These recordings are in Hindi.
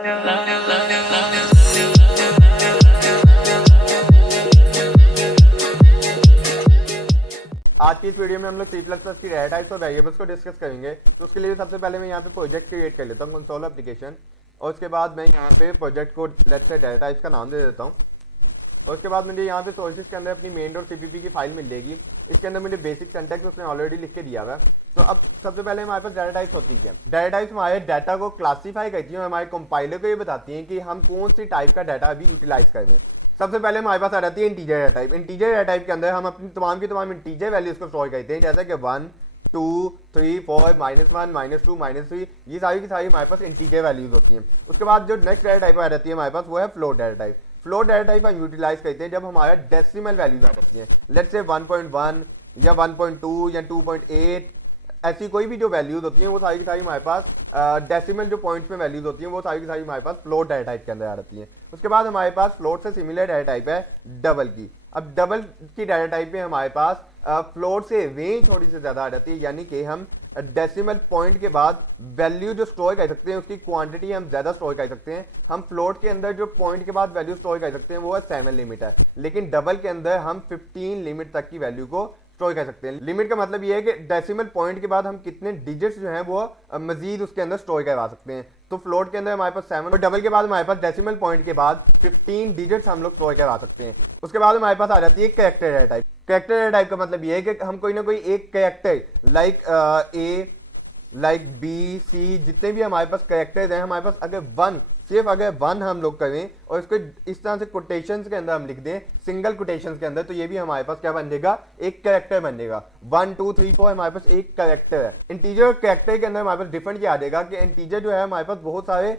आज की इस वीडियो में हम लोग C++ की डेटा टाइप्स और वेरिएबल्स को डिस्कस करेंगे। तो उसके लिए सबसे पहले मैं यहाँ पे प्रोजेक्ट क्रिएट कर लेता हूँ, कंसोल एप्लीकेशन, और उसके बाद मैं यहाँ पे प्रोजेक्ट को लेट्स से डेटा टाइप्स का नाम दे देता हूँ। और उसके बाद मुझे यहाँ पे सोर्सेज के अंदर अपनी मेन डॉट सीपीपी की फाइल मिल जाएगी। इसके अंदर मुझे बेसिक सिंटैक्स उसने ऑलरेडी लिख के दिया हुआ है। तो अब सबसे पहले हमारे पास डेटा टाइप्स होती है। डेटा टाइप्स हमारे डाटा को क्लासीफाई करती है और हमारे कंपाइलर को ये बताती हैं कि हम कौन सी टाइप का डाटा अभी यूटिलाइज कर रहे हैं। सबसे पहले हमारे पास आ जाती है integer data type. Integer data type के अंदर हम अपनी तमाम की तमाम इंटीजर वैल्यूज को स्टोर करते हैं, जैसे कि 1 2 3 4 -1 -2 -3, ये सारी की सारी हमारे पास इंटीजर वैल्यूज होती हैं। उसके बाद जो नेक्स्ट डेटा टाइप आ जाती है हमारे पास, वो है float data type. Float data type हम यूटिलाइज करते हैं जब हमारा डेसिमल वैल्यूज आ जाती हैं, लेट्स से 1.1 या 1.2 या 2.8, ऐसी कोई भी जो वैल्यूज होती हैं वो सारी की सारी हमारे पास डेसिमल जो पॉइंट्स में वैल्यूज होती हैं वो सारी की सारी हमारे पास फ्लोट डेटा टाइप के अंदर आ जाती हैं। उसके बाद हमारे पास फ्लोट से सिमिलर डेटा टाइप है डबल की। अब डबल की डेटा टाइप में हमारे पास फ्लोट से रेंज थोड़ी सी ज्यादा आ जाती है, यानी कि हम डेसिमल पॉइंट के बाद वैल्यू जो स्टोर कर सकते हैं उसकी क्वांटिटी हम ज्यादा स्टोर कर सकते हैं। हम फ्लोट के अंदर जो पॉइंट के बाद वैल्यू स्टोर कर सकते हैं वो है 7 लिमिट है, लेकिन डबल के अंदर हम 15 लिमिट तक की वैल्यू को स्टोर कर सकते हैं। लिमिट का मतलब ये है कि डेसिमल पॉइंट के बाद हम कितने डिजिट्स जो हैं वो मजीद उसके अंदर स्टोर करवा सकते हैं। तो फ्लोट के अंदर हमारे पास 7 और डबल के बाद हमारे पास डेसिमल पॉइंट के बाद 15 डिजिट्स हम लोग स्टोर करवा सकते हैं। उसके बाद हमारे पास आ जाती है character data type. Character data type का मतलब ये है कि हम कोई ना कोई एक character like A, like B, C, जितने भी हमारे पास कैरेक्टर्स हैं, हमारे पास अगर सिर्फ अगर वन हम लोग करें और इसको इस तरह से कोटेशंस के अंदर हम लिख दें, सिंगल कोटेशंस के अंदर, तो ये भी हमारे पास क्या बन जाएगा, एक कैरेक्टर बन जाएगा। 1 2 3 4 हमारे पास एक कैरेक्टर है। इंटीजर और कैरेक्टर के अंदर हमारे पास डिफरेंट क्या आ जाएगा कि इंटीजर जो है हमारे पास बहुत सारे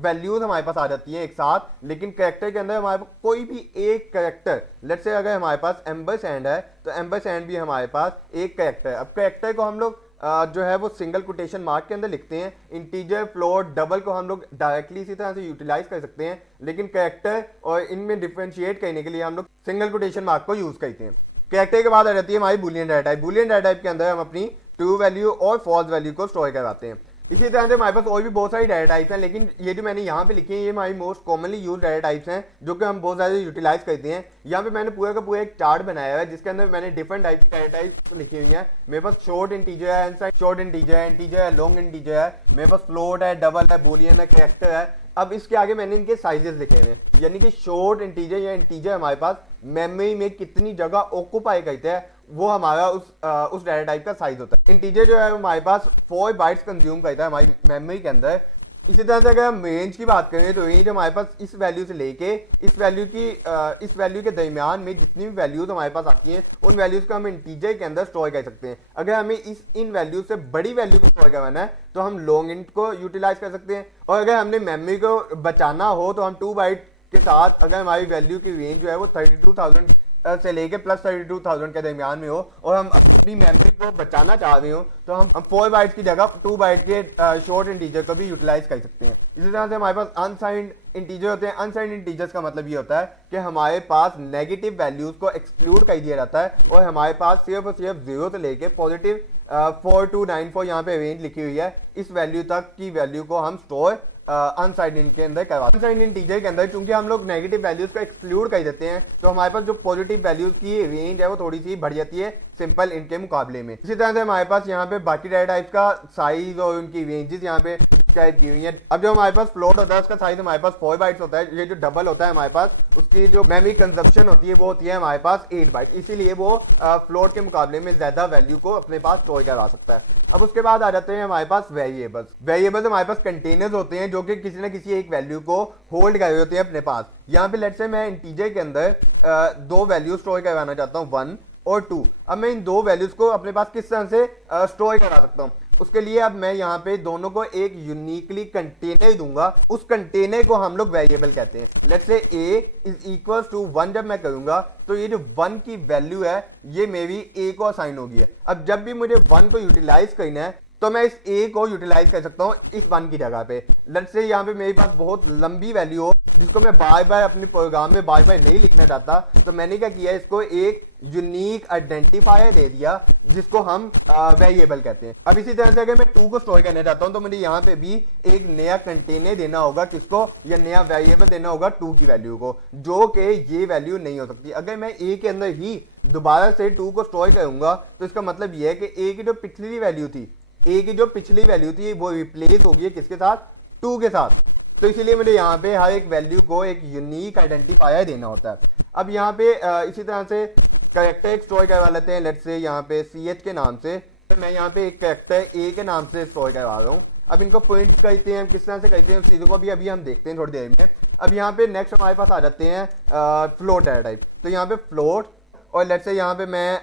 वैल्यूज हमारे पास आ जाती हैं एक साथ, लेकिन कैरेक्टर के अंदर हमारे पास कोई भी एक कैरेक्टर, लेट्स से अगर हमारे पास एम्बरसैंड है तो एम्बरसैंड भी हमारे पास एक कैरेक्टर है। अब कैरेक्टर को हम लोग जो है वो सिंगल कोटेशन मार्क के अंदर लिखते हैं। इंटीजर, फ्लोट, डबल को हम लोग डायरेक्टली इसी तरह से यूटिलाइज कर सकते हैं, लेकिन कैरेक्टर और इनमें डिफरेंशिएट करने के लिए हम लोग सिंगल कोटेशन मार्क को यूज करते हैं। कैरेक्टर के बाद आ जाती है हमारी Boolean data type. Boolean data type के अंदर हम अपनी ट्रू वैल्यू और फॉल्स वैल्यू को स्टोर करवाते हैं। इसी तरह से हमारे पास और भी बहुत सारी डाटा टाइप्स हैं, लेकिन ये जो मैंने यहाँ पे लिखी है ये हमारी most commonly use data types हैं जो कि हम बहुत ज़्यादा यूटिलाइज करते हैं। यहाँ पे मैंने पूरा का पूरा एक चार्ट बनाया हुआ है जिसके अंदर मैंने डिफरेंट टाइप की डाटा टाइप्स लिखी हुई हैं। मेरे पास शॉर्ट इंटीजर है, अनसाइंड शॉर्ट इंटीजर है, इंटीजर है, लॉन्ग इंटीजर है, मेरे पास फ्लोट है, डबल है, बूलियन है, कैरेक्टर है। अब इसके आगे मैंने इनके साइजेस लिखे हुए हैं, यानी कि शॉर्ट इंटीजर या इंटीजर हमारे पास मेमोरी में कितनी जगह ऑक्यूपाई करते हैं वो हमारा उस डाटा टाइप का साइज होता है। इंटीजर जो है हमारे पास 4 बाइट्स कंज्यूम करता है हमारी मेमोरी के अंदर। इसी तरह से अगर हम रेंज की बात करें तो रेंज हमारे पास इस वैल्यू से लेके इस वैल्यू के दरमियान में जितनी भी वैल्यूज हमारे पास आती हैं उन वैल्यूज को हम इंटीजर के अंदर स्टोर कर सकते हैं। अगर हमें इन वैल्यूज से बड़ी वैल्यू को स्टोर करवाना है तो हम लॉन्ग इंट को यूटिलाइज कर सकते हैं, और अगर हमने मेमोरी को बचाना हो तो हम 2 बाइट के साथ, अगर हमारी वैल्यू की रेंज जो है वो 32,000 से लेके प्लस 32,000 के दरमियान में हो और हम अपनी मेमोरी को बचाना चाह रहे हो तो हम 4 बाइट्स की जगह 2 बाइट के शॉर्ट इंटीजर को भी यूटिलाइज कर सकते हैं। इसी तरह से हमारे पास अनसाइंड इंटीजर होते हैं। अनसाइंड इंटीजर्स का मतलब ये होता है कि हमारे पास नेगेटिव वैल्यूज को एक्सक्लूड कर दिया जाता है और हमारे पास सिर्फ और सिर्फ 0 से लेके पॉजिटिव 4294 यहाँ पे रेंज लिखी हुई है, इस वैल्यू तक की वैल्यू को हम स्टोर अनसाइंड के अंदर करवाते हैं। अनसाइंड इंटीजर के अंदर चूंकि हम लोग नेगेटिव वैल्यूज को एक्सक्लूड कर देते हैं तो हमारे पास जो पॉजिटिव वैल्यूज की रेंज है वो थोड़ी सी बढ़ जाती है सिंपल इंट के मुकाबले में। इसी तरह से हमारे पास यहाँ पे बाकी डाटा टाइप्स का साइज और उनकी रेंजेस यहाँ पे डिस्क्राइब की हुई है। अब जो हमारे पास फ्लोट होता है उसका साइज हमारे पास 4 बाइट्स होता है। ये जो डबल होता है हमारे पास उसकी जो मेमोरी कंजप्शन होती है वो होती है हमारे पास 8 बाइट, इसीलिए वो फ्लोट के मुकाबले में ज्यादा वैल्यू को अपने पास स्टोर करवा सकता है। अब उसके बाद आ जाते हैं हमारे पास वेरिएबल्स। वेरिएबल्स हमारे पास कंटेनर्स होते हैं जो कि किसी ना किसी एक वैल्यू को होल्ड कर रहे होते हैं अपने पास। यहाँ पे लेट्स से मैं इंटीजर के अंदर 2 वैल्यू स्टोर करवाना चाहता हूँ, 1 और 2। अब मैं इन 2 वैल्यूज को अपने पास किस तरह से स्टोर करा सकता हूँ, उसके लिए अब मैं यहाँ पे दोनों को एक यूनिकली कंटेनर दूंगा। उस कंटेनर को हम लोग वेरिएबल कहते हैं। Let's say a is equal to 1 जब मैं करूंगा तो ये जो 1 की वैल्यू है ये मेरी a को असाइन होगी है। अब जब भी मुझे 1 को यूटिलाइज करना है तो मैं इस ए को यूटिलाइज कर सकता हूँ इस 1 की जगह पे। लेट्स से यहाँ पे मेरे पास बहुत लंबी वैल्यू हो जिसको मैं बार बार अपने प्रोग्राम में बार बार नहीं लिखना चाहता, तो मैंने क्या किया, इसको एक यूनिक आइडेंटिफायर दे दिया जिसको हम वेरिएबल कहते हैं। अब इसी तरह से अगर मैं 2 को स्टोर करना चाहता हूं तो मुझे यहाँ पे भी एक नया कंटेनर देना होगा, किसको, या नया वेरिएबल देना होगा 2 की वैल्यू को, जो कि ये वैल्यू नहीं हो सकती। अगर मैं ए के अंदर ही दोबारा से 2 को स्टोर करूंगा तो इसका मतलब ये है कि ए की जो पिछली वैल्यू थी, ए की जो पिछली वैल्यू थी वो रिप्लेस होगी किसके साथ, 2 के साथ। तो इसीलिए मुझे यहाँ पे हर एक वैल्यू को एक यूनिक आइडेंटिफायर देना होता है। अब यहाँ पे इसी तरह से कैरेक्टर एक स्टोर करवा लेते हैं, लेट्स से यहाँ पे CH के नाम से, तो मैं यहाँ पे एक कैरेक्टर A के नाम से स्टोर करवा रहा हूँ। अब इनको पॉइंट करते हैं, किस तरह से करते हैं उस चीज़ों को भी अभी हम देखते हैं थोड़ी देर में। अब यहाँ पे नेक्स्ट हमारे पास आ जाते हैं फ्लोट डाटा टाइप। तो यहाँ पे फ्लोट, और लेट्स से यहाँ पे मैं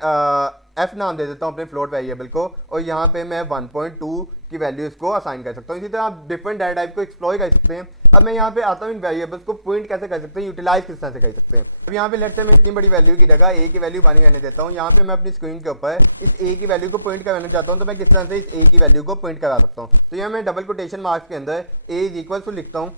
F नाम दे देता हूँ अपने फ्लोट वेरिएबल को, और यहाँ पे मैं 1.2 की वैल्यू इसको असाइन कर सकता हूँ। इसी तरह आप डिफरेंट डाटा टाइप को एक्सप्लोर कर सकते हैं। अब मैं यहाँ पे आता हूँ इन वेरिएबल्स को पॉइंट कैसे कर सकते हैं, यूटिलाइज किस तरह से कर सकते हैं। अब यहाँ पे लेट्स से मैं इतनी बड़ी वैल्यू की जगह ए की वैल्यू बानी करने देता हूँ। यहाँ पे मैं अपनी स्क्रीन के ऊपर इस ए की वैल्यू को पॉइंट करवाना चाहता हूँ, तो मैं किस तरह से इस ए की वैल्यू को पॉइंट करा सकता हूँ। तो यहाँ मैं डबल कोटेशन मार्क्स के अंदर ए इज इक्वल टू लिखता हूँ,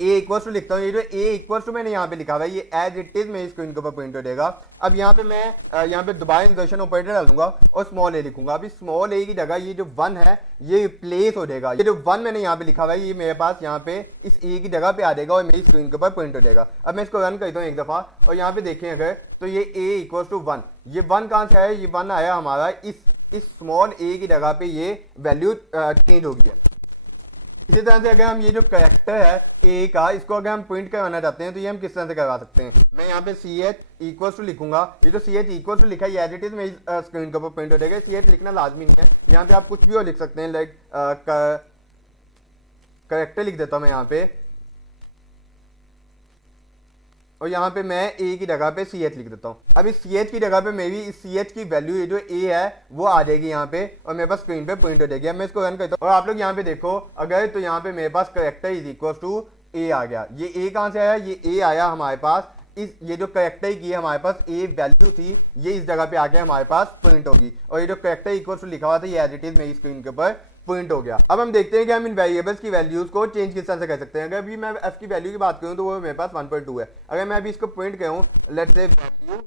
ए इक्वल टू लिखता हूँ। ये जो ए इक्वल टू मैंने यहाँ पे लिखा हुआ है ये एज इट इज मेरी स्क्रीन के ऊपर प्रिंट हो जाएगा। अब यहाँ पे मैं यहाँ पे दोबारा इंसर्शन ऑपरेटर डालूंगा और स्मॉल ए लिखूंगा। अभी स्मॉल ए की जगह ये जो 1 है ये रिप्लेस हो जाएगा। ये जो 1 मैंने यहाँ पे लिखा हुआ है ये मेरे पास यहाँ पे इस ए की जगह पे आ जाएगा और मेरी स्क्रीन के ऊपर प्रिंट हो जाएगा। अब मैं इसको रन करता हूँ एक दफा, और यहाँ पे देखें अगर, तो ये ए इक्वल टू 1, ये 1 कहाँ से आया, ये 1 आया हमारा इस स्मॉल ए की जगह पे ये वैल्यू चेंज हो गई है। इसी तरह से अगर हम ये जो कैरेक्टर है ए का, इसको अगर हम प्रिंट करवाना चाहते हैं तो ये हम किस तरह से करवा सकते हैं। मैं यहाँ पे CH इक्वल टू लिखूंगा। ये जो CH इक्वल टू लिखा है ये एज इट इज मेरी स्क्रीन के ऊपर प्रिंट हो जाएगा। CH लिखना लाजमी नहीं है, यहाँ पे आप कुछ भी और लिख सकते हैं, लाइक कैरेक्टर लिख देता हूँ मैं यहाँ पे, और यहाँ पे मैं ए की जगह पे CH लिख देता हूँ। अब इस CH की जगह पे मेरी इस CH की वैल्यू ये जो ए है वो आ जाएगी यहाँ पे, और मेरे पास स्क्रीन पे प्रिंट हो जाएगी। अब मैं इसको रन करता हूँ और आप लोग यहाँ पे देखो अगर, तो यहाँ पे मेरे पास कैरेक्टर इज इक्वल टू ए आ गया। ये ए कहाँ से आया, ये ए आया हमारे पास ये जो कैरेक्टर की हमारे पास ए वैल्यू थी ये इस जगह पे आके हमारे पास प्रिंट होगी, और ये जो कैरेक्टर इक्वल टू लिखा हुआ था ये एज इट इज मेरी स्क्रीन के ऊपर प्रिंट हो गया। अब हम देखते हैं कि हम इन वेरिएबल्स की वैल्यूज को चेंज किस तरह से कर सकते हैं। अगर अभी मैं f की वैल्यू की बात करूं तो वो मेरे पास 1.2 है। अगर मैं अभी इसको प्रिंट करूं, let's say value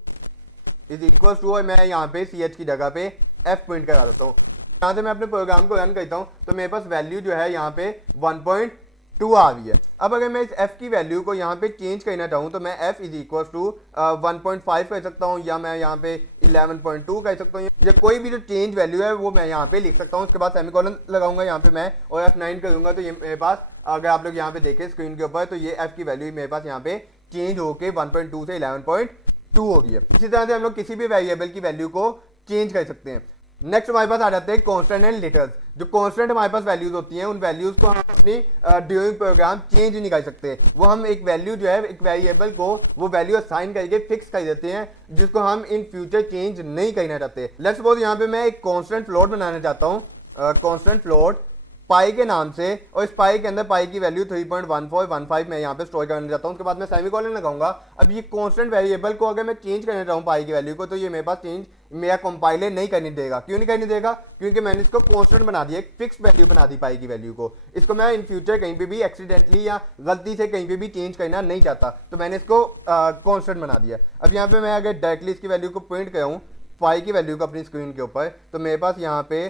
is equal to, और मैं यहाँ पे CH की जगह पे f प्रिंट करा देता हूँ। यहाँ से मैं अपने प्रोग्राम को रन करता हूँ तो मेरे पास वैल्यू जो है यहाँ पे 1.2 आ गई है। अब अगर मैं इस f की वैल्यू को यहाँ पे चेंज करना चाहूँ तो मैं f इज इक्वल टू 1.5 कर सकता हूँ, या मैं यहाँ पे 11.2 कर सकता हूँ, या कोई भी जो चेंज वैल्यू है वो मैं यहाँ पे लिख सकता हूँ। उसके बाद सेमीकोलन लगाऊंगा यहाँ पे मैं, और F9 करूंगा तो ये मेरे पास, अगर आप लोग यहाँ पे देखें स्क्रीन के ऊपर, तो ये f की वैल्यू मेरे पास यहाँ पे चेंज होके 1.2 से 11.2 हो गई है। इसी तरह से हम लोग किसी भी वेरिएबल की वैल्यू को चेंज कर सकते हैं। नेक्स्ट हमारे पास आ जाते हैं कांस्टेंट एंड लिटर्स। जो कांस्टेंट हमारे पास वैल्यूज होती हैं उन वैल्यूज को हम अपनी ड्यूरिंग प्रोग्राम चेंज नहीं कर सकते। वो हम एक वैल्यू जो है एक वेरिएबल को वो वैल्यू असाइन करके फिक्स कर देते हैं, जिसको हम इन फ्यूचर चेंज नहीं करना चाहते। लेट्स सपोज यहाँ पे मैं एक कांस्टेंट फ्लोट बनाना चाहता हूँ, कांस्टेंट फ्लोट पाई के नाम से, और इस पाई के अंदर पाई की वैल्यू 3.1415 मैं यहाँ पे स्टोर करना चाहता हूँ। उसके बाद मैं सेमीकोलन लगाऊंगा। अब ये कांस्टेंट वेरिएबल को अगर मैं चेंज करना चाहूँ पाई की वैल्यू को, तो ये मेरे पास चेंज मेरा कंपाइलर नहीं करने देगा। क्यों नहीं करने देगा, क्योंकि मैंने इसको कांस्टेंट बना दिया, एक फिक्स वैल्यू बना दी पाई की वैल्यू को। इसको मैं इन फ्यूचर कहीं पे भी एक्सीडेंटली या गलती से कहीं पे भी चेंज करना नहीं चाहता, तो मैंने इसको कांस्टेंट बना दिया। अब यहाँ पे मैं अगर डायरेक्टली इसकी वैल्यू को प्रिंट करूँ पाई की वैल्यू को अपनी स्क्रीन के ऊपर, तो मेरे पास यहाँ पे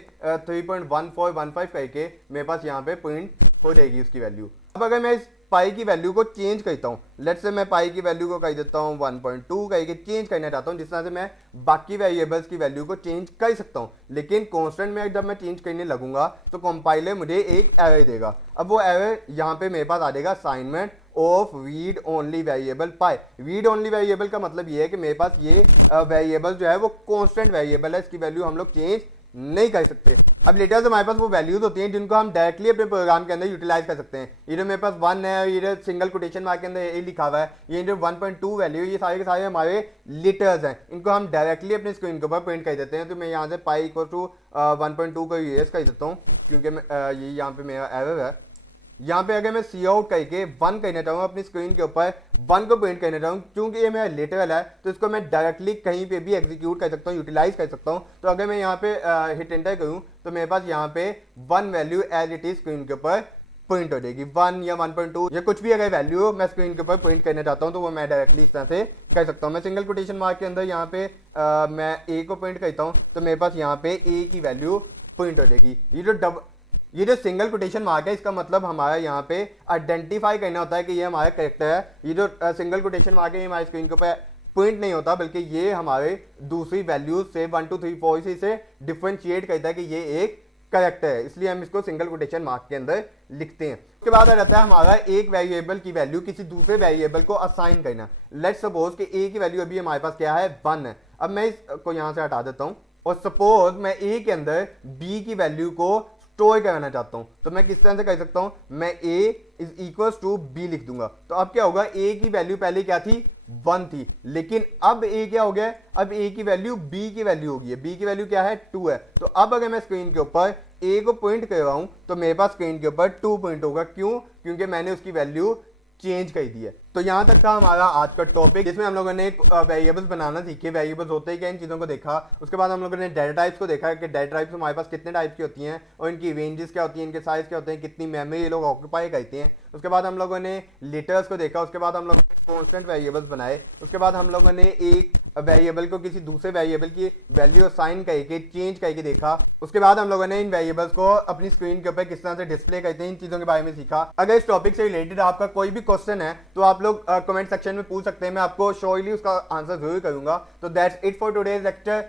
3.1415 करके मेरे पास यहाँ पे प्रिंट हो जाएगी उसकी वैल्यू। अब अगर मैं इस पाई की वैल्यू को चेंज करता हूँ, लेट्स से मैं पाई की वैल्यू को कर देता हूँ 1.2 करके चेंज करना चाहता हूँ, जिस तरह से मैं बाकी वेरिएबल्स की वैल्यू को चेंज कर सकता हूँ। लेकिन कांस्टेंट में जब मैं चेंज करने लगूंगा तो कंपाइलर मुझे एक एरर देगा। अब वो एरर यहाँ पे मेरे पास आ जाएगा assignment of read only variable pi. Read only variable का मतलब ये है कि मेरे पास ये वेरिएबल जो है वो कांस्टेंट वेरिएबल है, इसकी वैल्यू हम लोग चेंज नहीं कर सकते। अब लेटर हमारे पास वो वैल्यूज होती हैं जिनको हम डायरेक्टली अपने प्रोग्राम के अंदर यूटिलाइज कर सकते हैं। ये जो मेरे पास 1 है, ये जो सिंगल कोटेशन मार्क के अंदर ये लिखा हुआ है, ये जो 1.2 वैल्यू, ये सारे के सारे हमारे लिटर्स हैं। इनको हम डायरेक्टली अपने स्क्रीन के ऊपर प्रिंट कर देते हैं। तो मैं यहाँ से पाई इक्वल टू 1.2 को यूएस कर देता हूँ, क्योंकि ये यहाँ पे मेरा एरर है। यहाँ पे अगर मैं सी आउट करके 1 कहना चाहूँ अपनी स्क्रीन के ऊपर 1 को प्रिंट करना चाहूँ, क्योंकि ये मेरा लिटरल है तो इसको मैं डायरेक्टली कहीं पे भी एग्जीक्यूट कर सकता हूँ, यूटिलाइज कर सकता हूँ। तो अगर मैं यहाँ पे हिट एंटर करूँ तो मेरे पास यहाँ पे 1 value as it is screen के ऊपर प्रिंट हो जाएगी। 1 या 1.2 या कुछ भी अगर वैल्यू मैं स्क्रीन के ऊपर प्रिंट करना चाहता हूँ तो वो मैं डायरेक्टली इस तरह से कर सकता हूँ। मैं सिंगल कोटेशन मार्क के अंदर यहाँ पे मैं ए को प्रिंट करता हूँ तो मेरे पास यहाँ पे ए की वैल्यू प्रिंट हो जाएगी। ये जो सिंगल कोटेशन मार्क है इसका मतलब हमारा यहाँ पे आइडेंटिफाई करना होता है कि ये हमारा कैरेक्टर है। ये जो सिंगल कोटेशन मार्क है ये हमारे स्क्रीन के ऊपर प्रिंट नहीं होता, बल्कि ये हमारे दूसरी वैल्यूज से 1 2 3 4 इसे डिफरेंशिएट करता है कि ये एक कैरेक्टर है, इसलिए हम इसको सिंगल कोटेशन मार्क के अंदर लिखते हैं। उसके बाद आ जाता है हमारा एक वेरिएबल की वैल्यू किसी दूसरे वेरिएबल को असाइन करना। लेट्स सपोज कि ए की वैल्यू अभी हमारे पास क्या है 1 है। अब मैं इसको यहाँ से हटा देता हूँ और सपोज मैं ए के अंदर बी की वैल्यू को स्टोर करना चाहता हूं तो मैं किस तरह से कर सकता हूं, मैं a is equals to B लिख दूंगा। तो अब क्या होगा, a की वैल्यू पहले क्या थी 1 थी, लेकिन अब a क्या हो गया, अब a की वैल्यू b की वैल्यू हो गई है। b की वैल्यू क्या है 2 है। तो अब अगर मैं स्क्रीन के ऊपर a को पॉइंट कर रहा हूं तो मेरे पास स्क्रीन के ऊपर 2 पॉइंट होगा। क्यों? क्योंकि मैंने उसकी वैल्यू चेंज कर दी है। तो यहां तक था हमारा आज का टॉपिक, जिसमें हम लोगों ने वेरिएबल्स बनाना सीखे, वेरिएबल्स होते ही क्या इन चीज़ों को देखा। उसके बाद हम लोगों ने डेटा टाइप्स को देखा कि डेटा टाइप्स हमारे पास कितने टाइप की होती हैं और इनकी रेंजेस क्या होती हैं, इनके साइज क्या होते हैं, कितनी मेमोरी ये लोग ऑक्यूपाई करते हैं। उसके बाद हम लोगों ने लिटर्स को देखा। उसके बाद हम लोगों ने कॉन्स्टेंट वेरिएबल्स बनाए। उसके बाद हम लोगों ने एक वेरिएबल को किसी दूसरे वेरिएबल की वैल्यू असाइन करके चेंज करके देखा। उसके बाद हम लोगों ने इन वेरिएबल्स को अपनी स्क्रीन के ऊपर किस तरह से डिस्प्ले करते हैं, इन चीज़ों के बारे में सीखा। अगर इस टॉपिक से रिलेटेड आपका कोई भी क्वेश्चन है तो आप लोग कमेंट सेक्शन में पूछ सकते हैं, मैं आपको श्योरली उसका आंसर जरूर करूंगा। तो that's it for today's lecture.